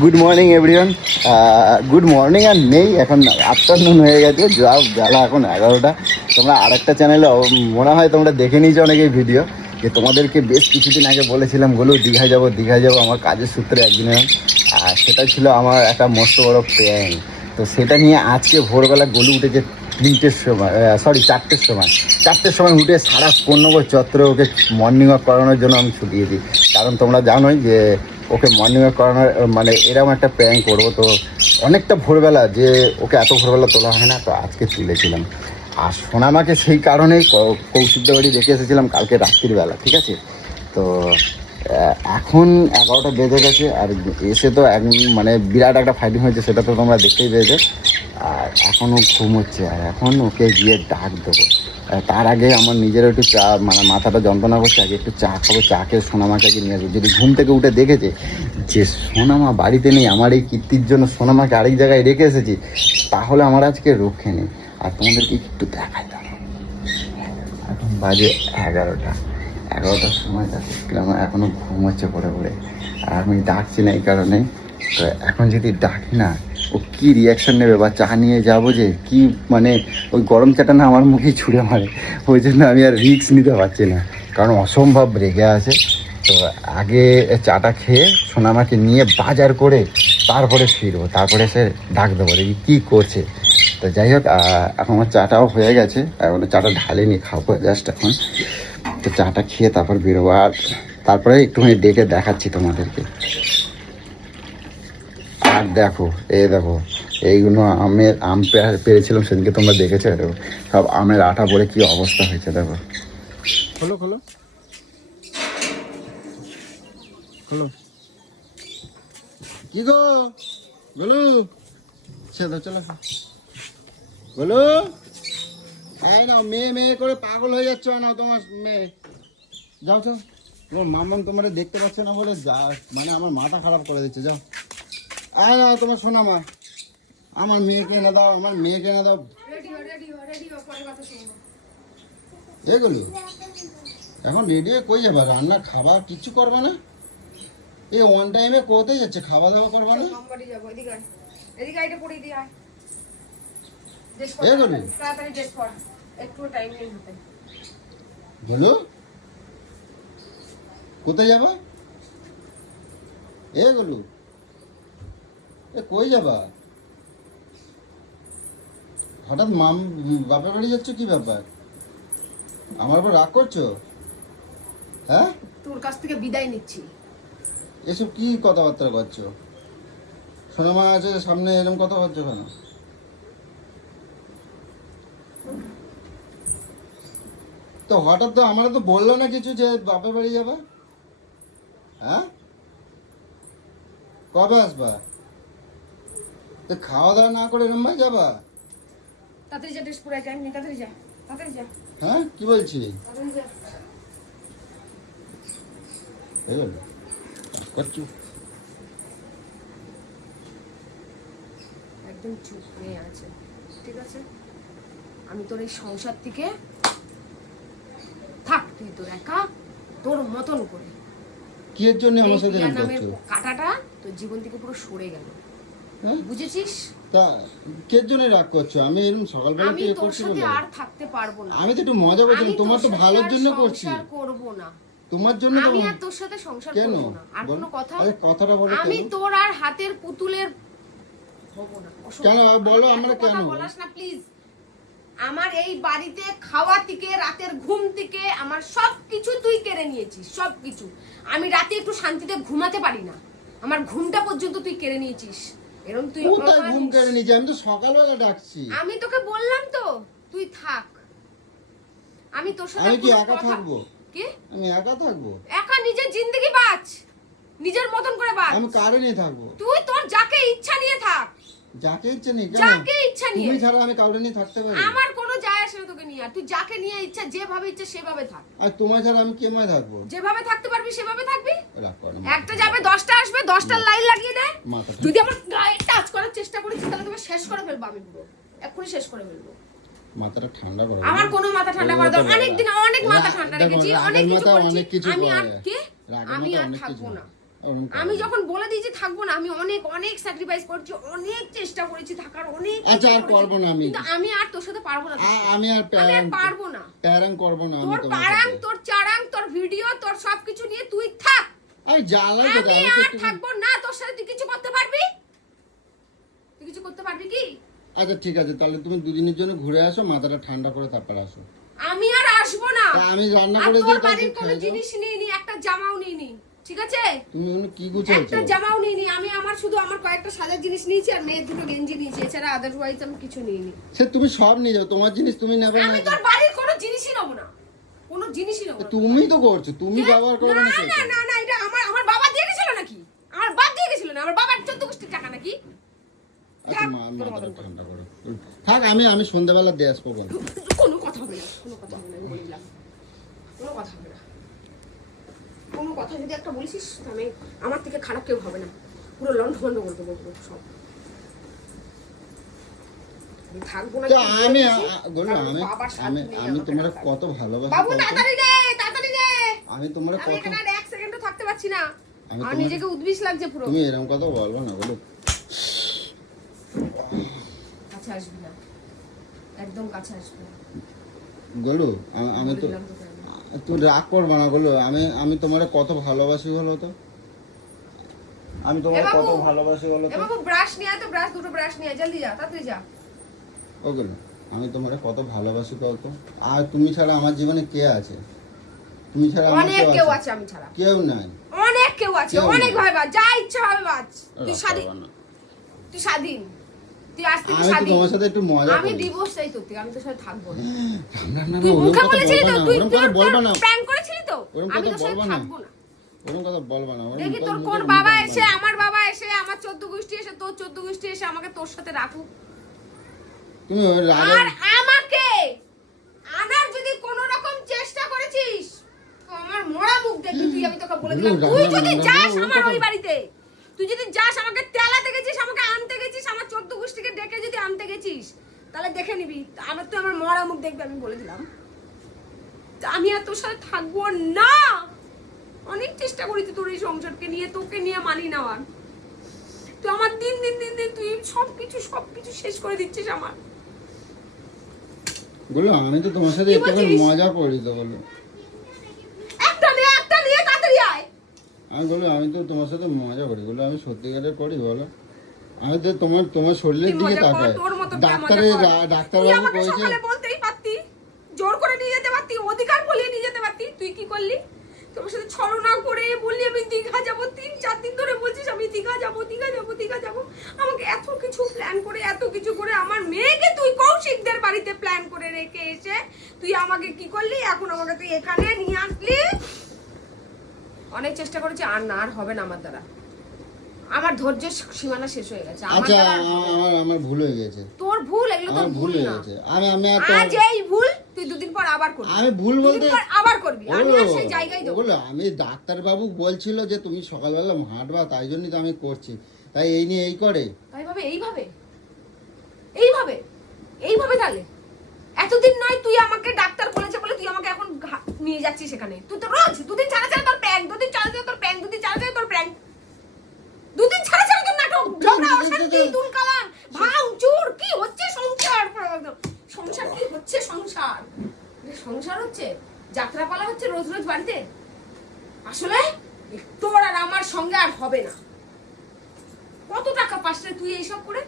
Good morning everyone good morning আর নেই এখন afternoon হয়ে গেছে। যা বেলা এখন এগারোটা। তোমরা আরেকটা চ্যানেলে মনে হয় তোমরা দেখে নিয়েছো অনেকেই ভিডিও যে তোমাদেরকে বেশ কিছুদিন আগে বলেছিলাম বলো দীঘায় যাব দীঘায় যাব, আমার কাজের সূত্রে একদিনে আর সেটা ছিল আমার একটা মস্ত বড় প্ল্যান তো সেটা নিয়ে আজকে ভোরবেলা গলু উঠেছে তিনটের সময় সরি চারটের সময়। চারটের সময় উঠে সারা পূর্ণবর চত্বরে ওকে মর্নিং ওয়াক করানোর জন্য আমি ছুটিয়ে দিই। কারণ তোমরা জানোই যে ওকে মর্নিং ওয়াক করানোর মানে এরকম একটা প্ল্যান করব তো অনেকটা ভোরবেলা যে ওকে এত ভোরবেলা তোলা হয় না, তো আজকে তুলেছিলাম। আর সোনামাকে সেই কারণেই কৌশিকদের বাড়ি রেখে এসেছিলাম কালকে রাত্রিবেলা, ঠিক আছে? তো এখন এগারোটা বেজে গেছে আর এসে তো এক মানে বিরাট একটা ফাইটিং হয়েছে, সেটা তো তোমরা দেখতেই পেয়েছ। আর এখনও ঘুম হচ্ছে আর এখন ওকে গিয়ে ডাক দেবো। তার আগে আমার নিজেরও একটু চা মানে মাথাটা যন্ত্রণা করছে, আগে একটু চা খাব, চা খেয়ে সোনামাকে নিয়ে আসব। যদি ঘুম থেকে উঠে দেখেছে যে সোনামা বাড়িতে নেই, আমার এই কীর্তির জন্য সোনামাকে আরেক জায়গায় রেখে এসেছি, তাহলে আমার আজকে রক্ষে নেই। আর তোমাদেরকে একটু দেখাই দাও এখন বাজে এগারোটা। এগারোটার সময় দেখলাম এখনও ঘুম হচ্ছে পড়ে পড়ে আর আমি ডাকছি না এই কারণে। তো এখন যদি ডাকি না, ও কী রিয়াকশান নেবে বা চা নিয়ে যাব যে, কি মানে ওই গরম চাটা না আমার মুখেই ছুঁড়ে মারে? ওই জন্য আমি আর রিস্ক নিতে পারছি না। কারণ অসম্ভব রেগে আছে। তো আগে চাটা খেয়ে সোনামাকে নিয়ে বাজার করে তারপরে ফিরবো, তারপরে সে ডাক দেবো, দেখি কী করছে। তো যাই হোক এখন আমার চাটাও হয়ে গেছে। এখন চাটা ঢালেনি, খাব জাস্ট এখন। তো চাটা খেয়ে তারপর বেরোবো। আর তারপরে একটুখানি ডেকে দেখাচ্ছি তোমাদেরকে। আর দেখো, এই দেখো, এইগুলো আমের আম পেরেছিলাম, সেদিনকে তোমরা দেখেছ, দেখো, সব আমের আটা পড়ে কি অবস্থা হয়েছে, দেখো। খোলো খোলো। খোলো। কি গো? বলু চলো চলো। বলু এই না মেয়ে মেয়ে করে পাগল হয়ে যাচ্ছ না তোমার মেয়ে। যাও তো তোমার মামন তোমার দেখতে পাচ্ছে না বলে যা মানে আমার মাথা খারাপ করে দিচ্ছে যাও। আয় না তোমার শোনা মা। আমার মেয়েকে এনে দাও আমার মেয়েকে এনে দাও। এগুলো? এখন রেডি হয়ে কই যাবে? রান্না খাবার কিছু করবে না? এই অন টাইমে কোথায় যাচ্ছে? খাওয়া দাওয়া করবে না? আমবাড়ি যাব? এ কোথায় এগুলো এ কই যাবা? হঠাৎ মাম বাপের বাড়ি যাচ্ছ কি ব্যাপার? আমার উপর রাগ করছ? হ্যাঁ? তোর কাছ থেকে বিদায় নিচ্ছি। এসব কি কথাবার্তা করছ? সোনামা আছে সামনে এরকম কথা বলছো কেন? তো হঠাৎ তো আমরা তো বলল না কিছু যে বাপের বাড়ি যাবা? হ্যাঁ? কবে আসবা? তো খাওয়া দাওয়া না করে যাবা? তাড়াতাড়ি যা ড্রেস পরে তাড়াতাড়ি যা তাড়াতাড়ি যা। হ্যাঁ? কি বলছি? এই বলো, একদম চুপ হয়ে আছে ঠিক আছে? আমি তোর এই সংসার থেকে থাক তুই তোর একা তোর মতন করে। কি এর জন্য আমার সাথে নামের করছ? কাটাটা তোর জীবন থেকে পুরো সরে গেল। হ্যাঁ? বুঝেছিস? তা কে জন্য রাগ করছ? আমি এরকম সকালবেলা করছি বলে। আর থাকতে পারব না। আমি তো একটু মজা করছি তোমার তো ভালোর জন্য করছি। করব না। তোমার জন্য আমি আর তোর সাথে সংসার করব না। আর কোনো কথা? আরে কথাটা বলো আমি তোর আর হাতের পুতুলের হব না। কেন? বলো আমরা কেন? বলাস না প্লিজ আমার এই বাড়িতে খাওয়া থেকে রাতের ঘুম থেকে আমার সব কিছু তুই কেড়ে নিয়েছিস সব কিছু আমি রাতে একটু শান্তিতে ঘুমাতে পারি না। আমার ঘুমটা পর্যন্ত তুই কেড়ে নিয়েছিস। এরকম তুই কোথায় ঘুম কেড়ে নিয়েছি? আমি তো সকালবেলা ডাকছি। আমি তোকে বললাম তো তুই থাক। আমি তোর সাথে আমি কি একা থাকব? কি? আমি একা থাকব? একা নিজের জিন্দগি বাঁচ। নিজের মতন করে বাঁচ। আমি কারে নিয়ে থাকব? তুই তোর যাকে ইচ্ছা নিয়ে থাক। যাকে ইচ্ছে নেই কেন যাকে ইচ্ছা নিয়ে। তুমি ছাড়া আমি কাউরে নিয়ে থাকতে পারি। আমার কোনো যায় আসে না তোকে নিয়ে আর। তুই যাকে নিয়ে ইচ্ছা যেভাবে ইচ্ছা সেভাবে থাক। আর তোমার ছাড়া আমি কেমন থাকব? যেভাবে থাকতে পারবি সেভাবে থাকবি। একটা যাবে দশটা আসবে দশটার লাইন লাগিয়ে দে। যদি আমার গায়ে টাচ করার চেষ্টা করিস তাহলে তোকে শেষ করে ফেলব আমি পুরো। এক্ষুনি শেষ করে ফেলব। মাথাটা ঠান্ডা করো। আমার কোনো মাথা ঠান্ডা করা দরকার অনেক দিন অনেক মাথা ঠান্ডা রেখেছি অনেক কিছু করেছি। আমি আর। কি আমি আর থাকব না। আমি যখন বলে দিয়েছি থাকব না। আমি অনেক অনেক স্যাক্রিফাইস করছি অনেক চেষ্টা করেছি থাকার অনেক আচ্ছা, আর। করব না আমি। কিন্তু আমি আর তোর সাথে পারব না আমি আর প্যারাং পারব না। প্যারাং করব না তোর পারাং তোর চারাং তোর ভিডিও তোর সবকিছু নিয়ে তুই থাক। আমি জ্বালাই তো আমি আর থাকব না। তোর সাথে তুই কিছু করতে পারবি? তুই কিছু করতে পারবি কি? আচ্ছা ঠিক আছে তাহলে তুমি দুদিনের জন্য ঘুরে আসো মাথাটা ঠান্ডা করে তারপর আসো। আমি আর আসব না। আমি রান্না করে তোর বাড়ির কোনো। জিনিস নিইনি একটা জামাও নিইনি ঠিক আছে? কি গুছিয়েছো একটা জামাও নিইনি আমি আমার শুধু আমার কয়েকটা সাজার জিনিস নিয়েছি আর মেয়ের দুটো গেঞ্জি নিয়েছি এছাড়া আদারওয়াইজ আমি কিছু নিইনি। সে তুমি সব নিয়ে যাও তোমার জিনিস তুমি নেবে না আমি তোর বাড়ির কোনো জিনিসই নেব না। কোনো জিনিসই নেব না। তুমি তো করছ তুমি ব্যবহার করবে না না না না এটা আমার আমার বাবা দিয়ে গেছিল নাকি? আমার বাপ দিয়ে গেছিল না? আমার বাবার চোদ্দ গোষ্ঠীর টাকা নাকি? আচ্ছা থাক, করে। করো। আমি আমি সন্ধ্যাবেলা দিয়ে আসব কোনো কথা হবে না কোনো কথা হবে না কোনো কথা হবে না। কোনো কথা যদি একটা বলিস তাহলে আমার থেকে খারাপ কেউ হবে না। পুরো লন্ড ভন্ড করে দেবো পুরো সব। আমি থাকব না তোমার কত ভালোবাসি বাবু তাড়াতাড়ি নে তাড়াতাড়ি নে আমি তোমার কত এখানে এক সেকেন্ডও থাকতে পারছি না। আর নিজেকে লাগছে পুরো। তুমি এরকম কথা বলব না বলো কাছে আসবি না। একদম কাছে আসবি না। গলু আমি তো বলে। তুই রাগ করব না বলো। আমি আমি তোমার কত ভালোবাসি বলো তো? আমি তোমার কত ভালোবাসি বলো তো? বাবু ব্রাশ নিয়ে আয় তো ব্রাশ দুটো ব্রাশ নিয়ে আয়, জলদি যা তাড়াতাড়ি যা। ওগুলো আমি তোমার কত ভালোবাসি তো? আর তুমি ছাড়া আমার জীবনে কে আছে? তুমি ছাড়া অনেক কেউ আছে? আমি ছাড়া। কেউ নাই? অনেক কেউ আছে অনেক। ভাই যা ইচ্ছা হবে বাজ তুই স্বাধীন। না। তুই স্বাধীন। তুই আজ থেকে আমি তোমার সাথে একটু মজা আমি ডিভোর্স চাই তোর থেকে আমি তোর সাথে থাকব না। না, না, না, তুই মুখে বলেছিলি তো বলবা তুই ওরম তোর কথা বলবা না। প্র্যাঙ্ক করেছিলি তো? আমি তোর সাথে থাকব না। ওরম কথা বলবা না দেখি তোর কোন বাবা এসে আমার বাবা এসে আমার চোদ্দ গোষ্ঠী এসে তোর চোদ্দ গোষ্ঠী এসে আমাকে তোর সাথে রাখুক। তুমি আর আমাকে! আনার যদি কোন রকম চেষ্টা করেছিস তো আমার মরা মুখ দেখবি তুই আমি তোকে বলে দিলাম। তুই যদি যাস আমার ওই বাড়িতে। তুই যদি যাস আমাকে তেলাতে গেছিস আমাকে আনতে গেছিস আমার চোদ্দ গোষ্ঠীকে ডেকে যদি আনতে গেছিস তাহলে দেখে নিবি। আমার তুই আমার মরা মুখ দেখবি আমি বলে দিলাম। আমি আর তোর সাথে থাকব না! অনেক চেষ্টা করেছি তোর এই সংসারকে নিয়ে তোকে নিয়ে মানি নেওয়ার। তুই আমার দিন দিন দিন দিন তুই সব কিছু সব কিছু শেষ করে দিচ্ছিস আমার। বলো আমি তো তোমার সাথে? মজা করি তো বলো একটা নিয়ে একটা নিয়ে তাড়াতাড়ি আয় আমি বলো আমি তো তোমার সাথে মজা করি। বলো আমি সত্যিকারের করি বলো। আমি তো তোমার তোমার শরীরের দিকে তাকাই। ডাক্তারে মজা ডাক্তার বাবু আমাকে কয়েছে বলতেই পারতি জোর করে নিয়ে যেতে পারতি অধিকার বলিয়ে নিয়ে যেতে পারতি। তুই কি করলি? তোমার সাথে ছলনা করে বললি আমি দীঘা যাব তিন চার দিন ধরে বলছিস আমি দীঘা যাব দীঘা যাব দীঘা যাব। আমাকে এত কিছু প্ল্যান করে এত কিছু করে আমার মেয়েকে তুই কৌশিকদের বাড়িতে প্ল্যান করে রেখে এসে তুই আমাকে কি করলি? এখন আমাকে তুই এখানে নিয়ে আসলি অনেক চেষ্টা করেছি আর না আর হবে না আমার দ্বারা। আমার ধৈর্যের সীমানা শেষ হয়ে গেছে। আমার আচ্ছা দ্বারা আর হবে না। আমার আমার ভুল হয়ে গেছে। তোর ভুল এগুলো আমার তোর ভুল ভুল হয়ে না। গেছে। আমি আমি আর আজ এই ভুল তুই দুদিন পর আবার করবি। আমি ভুল দুদিন বলতে পর আবার করবি। আমি আর সেই জায়গায় দেবো ওগুলো আমি ডাক্তার বাবু বলছিল যে তুমি সকালবেলা হাঁটবা তাই জন্যই তো আমি করছি। তাই এই নিয়ে এই করে। তাই ভাবে এইভাবে? এইভাবে? এইভাবে তাহলে? এতদিন নয় তুই আমাকে ডাক্তার বলেছে বলে তুই আমাকে এখন নিয়ে যাচ্ছিস সেখানে। তুই তো রোজ, দুদিন ছাড়া ছাড়া তোর প্যাং দুদিন ছাড়া ছাড়া তোর প্যাং দুদিন ছাড়া ছাড়া তোর প্যাং দুদিন ছাড়া ছাড়া তোর নাটক, ঝগড়া, অশান্তি দুলকালান ভাঙ, চুর, কি হচ্ছে সংসার? সংসার কি হচ্ছে সংসার? সংসার হচ্ছে? যাত্রাপালা হচ্ছে রোজ রোজ বাড়িতে? আসলে তোর আর আমার সঙ্গে আর হবে না। কত টাকা পাস তুই এইসব করে?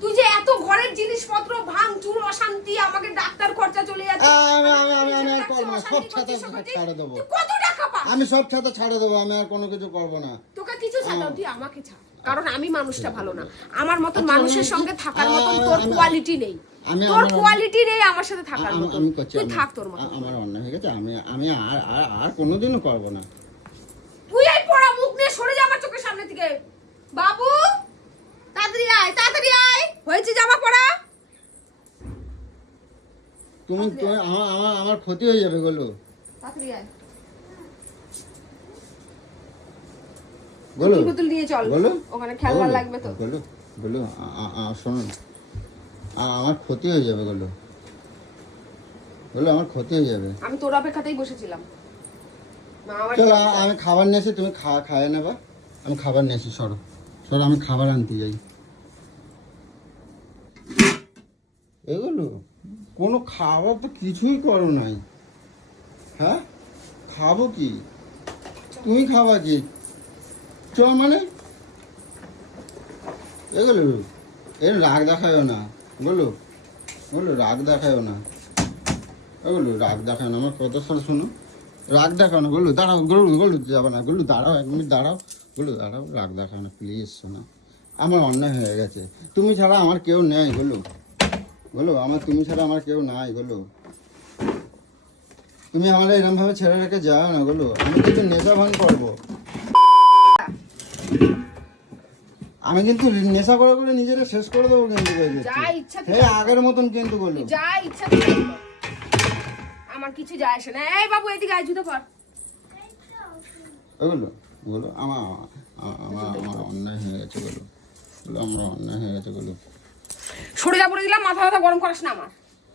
তুই যে এত ঘরের জিনিসপত্র ভাঙ চুর অশান্তি আমাকে ডাক্তার খরচা চলে যাচ্ছে। আমি আমি আমি আমি আর যাচ্ছে, না সব ছাতা। ছাড়ে দেবো। কত টাকা পাস? আমি সব ছাতা ছাড়ে দেবো আমি আর কোনো কিছু করব না। তোকে কিছু ছাড়াও তুই আমাকে ছাড়। কারণ আমি মানুষটা ভালো না। আমার মতন আচ্ছা, মানুষের সঙ্গে থাকার মতন তোর কোয়ালিটি নেই। তোর কোয়ালিটি নেই আমার সাথে থাকার মতন। তুই থাক তোর মতন। আমার অন্যায় হয়ে গেছে আমি আমি আর আর আর কোনোদিনও করব না। তুই এই পড়া মুখ নিয়ে সরে যা আমার চোখের সামনে থেকে। বাবু! তাড়াতাড়ি আয় তাড়াতাড়ি আয়। হয়েছে জামা পড়া? তুমি তুমি আমার আমার আমার ক্ষতি হয়ে যাবে বলো তাড়াতাড়ি আয়। পুতুল পুতুল নিয়ে চল। বলো ওখানে খেলনা লাগবে তো। আ- আ- শোনো। আমার ক্ষতি হয়ে যাবে বলো বলো আমার ক্ষতি হয়ে যাবে। আমি তোর অপেক্ষাতেই বসেছিলাম। চলো আমি খাবার নিয়ে এসে তুমি খাওয়া খায় নেবা আমি খাবার নিয়ে আসি সরো। সরো আমি খাবার আনতে যাই। এগুলো? কোনো খাবার তো কিছুই করো নাই। হ্যাঁ? খাব কি? তুমি খাবা কি? চ মানে? এগুলো, এর রাগ দেখায়ও না। বলো বলো, রাগ দেখায়ও না। ওগুলো রাগ দেখায় না। আমার কত সাল শোনো। রাগ দেখাও না। বলল দাঁড়াও, গলু গলু, যাবে না। গলু, দাঁড়াও, এক মিনিট দাঁড়াও। বলল দাঁড়াও, রাগ দেখাও না প্লিজ শোনো। আমার অন্যায় হয়ে গেছে। তুমি ছাড়া আমার কেউ নেই, বলো। বলো আমার তুমি ছাড়া আমার কেউ নাই বলো তুমি আমার এরকম ভাবে ছেড়ে রেখে যাও না বলো আমি কিন্তু নেশা ভান করব। আমি কিন্তু নেশা করে করে নিজেরা শেষ করে দেবো কিন্তু যা ইচ্ছা আগের মতন কিন্তু বলো যা ইচ্ছা আমার কিছু যায় আসে না। এই বাবু এদিকে আয় জুতো পর। ওগুলো বলো আমার আমার আমার অন্যায় হয়ে গেছে বলো বলো আমার অন্যায় হয়ে গেছে বলো সরে যা পড়ে দিলাম মাথা মাথা গরম করাস না আমার।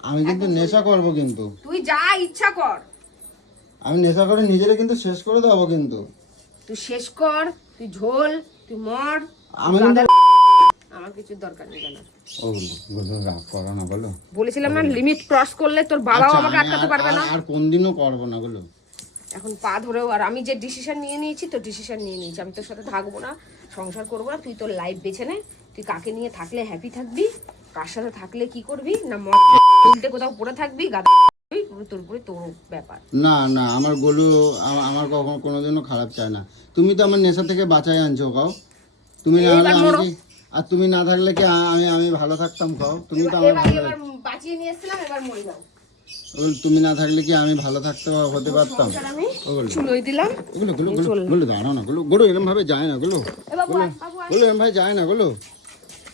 আমি কিন্তু নেশা করব কিন্তু। তুই যা ইচ্ছা কর। আমি নেশা করে নিজেরা কিন্তু শেষ করে দেবো কিন্তু। তুই শেষ কর তুই ঝোল তুই মর। আমি আমার কিছু দরকার নেই জানা ওগুলো বলো রাগ করো না বলো। বলেছিলাম না লিমিট ক্রস করলে তোর বাবাও আচ্ছা, আমাকে আটকাতে পারবে না। আর- আর কোনদিনও করব না বলো। এখন পা ধরেও আর আমি যে ডিসিশন নিয়ে নিয়েছি তো ডিসিশন নিয়ে নিয়েছি। আমি তোর সাথে থাকব না সংসার করব না তুই তোর লাইফ বেছে নে। তুই কাকে নিয়ে থাকলে হ্যাপি থাকবি? কার সাথে থাকলে কি করবি? না মদ কোথাও পড়ে থাকবি? গাদা তোর পুরো তোর ব্যাপার। না না আমার গলু আমার কখনো কোনোদিনও খারাপ চায় না। তুমি তো আমার নেশা থেকে বাঁচাই আনছো কাও। তুমি না হলে আমি কি আর তুমি না থাকলে কি আমি আমি ভালো থাকতাম কাও? তুমি তো আমার বাঁচিয়ে নিয়ে এসেছিলাম এবার মরে যাও। তুমি না থাকলে কি আমি ভালো থাকতে হতে পারতাম? চুলোই দিলাম। গুলো গুলো গুলো দাঁড়াও না গুলো। গুলো এরকম ভাবে যায় না গুলো। গুলো। ভাবে যায় না গুলো।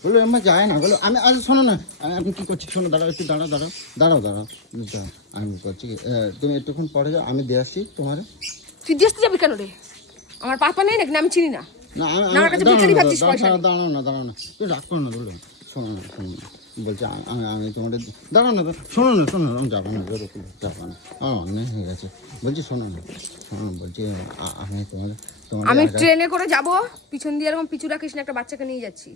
গুলো এরকম যায় না। গুলো আমি আজ শোনো না আমি- কি করছি? শোনো দাঁড়াও একটু দাঁড়াও দাঁড়াও দাঁড়াও দাঁড়াও। আমি করছি তুমি একটুক্ষণ পরে যাও আমি দিয়ে আসছি তোমার। তুই দেখতে যাবি কেন রে? আমার পাপা নেই নাকি? আমি চিনি না। না আমার দাঁড়াও দাঁড়াও, তুই রাগ করো না বলো শোনো না শোনো না বলছি আমি আমি তোমাদের দাঁড়াও না শোনো না শোনো না যাব না যাব না আমার অন্যায় হয়ে গেছে। বলছি শোনো না শোনো বলছি আমি তোমাদের আমি ট্রেনে করে যাব পিছন দিয়ে এরকম পিছু রাখিস না একটা বাচ্চাকে নিয়ে যাচ্ছি।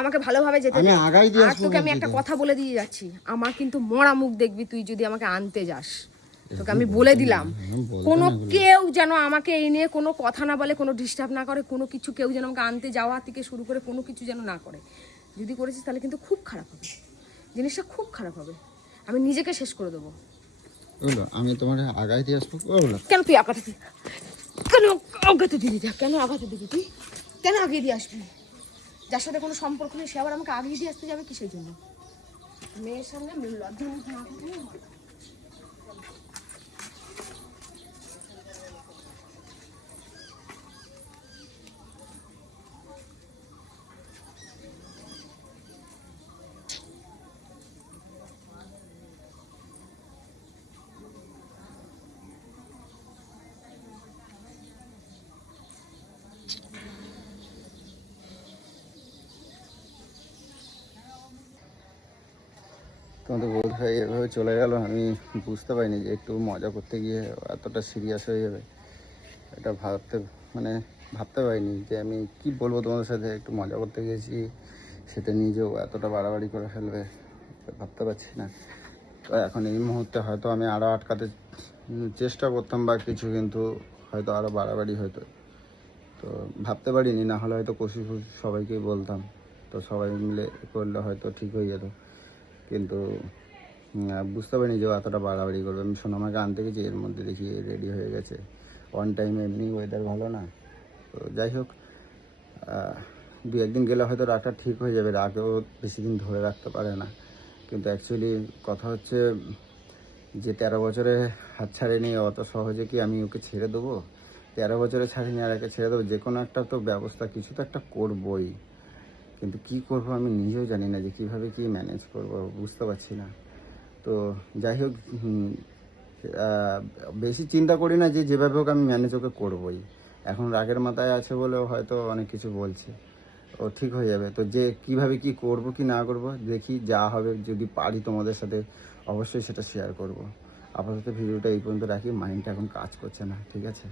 আমাকে ভালোভাবে যেতে আমি আগাই দিয়ে আর তোকে আমি একটা কথা বলে দিয়ে যাচ্ছি। আমার কিন্তু মরা মুখ দেখবি তুই যদি আমাকে আনতে যাস। তোকে আমি বলে দিলাম। কোনো কেউ যেন আমাকে এই নিয়ে কোনো কথা না বলে কোনো ডিস্টার্ব না করে কোনো কিছু কেউ যেন আমাকে আনতে যাওয়া থেকে শুরু করে কোনো কিছু যেন না করে। যদি করেছিস তাহলে কিন্তু খুব খারাপ হবে। জিনিসটা খুব খারাপ হবে। আমি নিজেকে শেষ করে দেবো। আমি তোমার আগাই দিয়ে আসব কেন তুই আঘাতে কেন আঘাতে দিবি কেন আঘাতে দিবি তুই কেন আগে দিয়ে আসবি? যার সাথে কোনো সম্পর্ক নেই, সে আবার আমাকে আগিয়ে দিয়ে আসতে যাবে কিসের জন্য? মেয়ের সামনে লজ্জা তোমাদের বোধ হয় এভাবে চলে গেল, আমি বুঝতে পারিনি যে একটু মজা করতে গিয়ে এতটা সিরিয়াস হয়ে যাবে। এটা ভাবতে মানে ভাবতে পারিনি যে আমি কি বলব তোমাদের সাথে, একটু মজা করতে গিয়েছি, সেটা নিজেও এতটা বাড়াবাড়ি করে ফেলবে ভাবতে পারছি না। তো এখন এই মুহূর্তে হয়তো আমি আরও আটকাতে চেষ্টা করতাম বা কিছু, কিন্তু হয়তো আরও বাড়াবাড়ি হতো তো ভাবতে পারিনি, না হলে হয়তো ফুশিশ সবাইকেই বলতাম। তো সবাই মিলে করলে হয়তো ঠিক হয়ে যেত। কিন্তু বুঝতে পারিনি যে এতটা বাড়াবাড়ি করবে। আমি সোনামাকে আনতে গেছি, এর মধ্যে দেখি রেডি হয়ে গেছে। অন টাইম এমনি ওয়েদার ভালো না। তো যাই হোক দু একদিন গেলে হয়তো রাগটা ঠিক হয়ে যাবে রাগও বেশি দিন ধরে রাখতে পারে না। কিন্তু অ্যাকচুয়ালি কথা হচ্ছে, যে তেরো বছরে হাত ছাড়েনি, অত সহজে কি আমি ওকে ছেড়ে দেবো? তেরো বছরে ছাড়িনি আর একে ছেড়ে দেবো? যে কোনো একটা তো ব্যবস্থা, কিছু তো একটা করবই। কিন্তু কি করব আমি নিজেও জানি না যে কীভাবে কি ম্যানেজ করব, বুঝতে পারছি না। তো যাই হোক বেশি চিন্তা করি না যে যেভাবে হোক আমি ম্যানেজ ওকে করবই। এখন রাগের মাথায় আছে বলে হয়তো অনেক কিছু বলছে। ও ঠিক হয়ে যাবে। তো যে কীভাবে কি করব কি না করব, দেখি যা হবে যদি পারি তোমাদের সাথে, অবশ্যই সেটা শেয়ার করব। আপাতত ভিডিওটা এই পর্যন্ত রাখি মাইন্ডটা এখন কাজ করছে না, ঠিক আছে?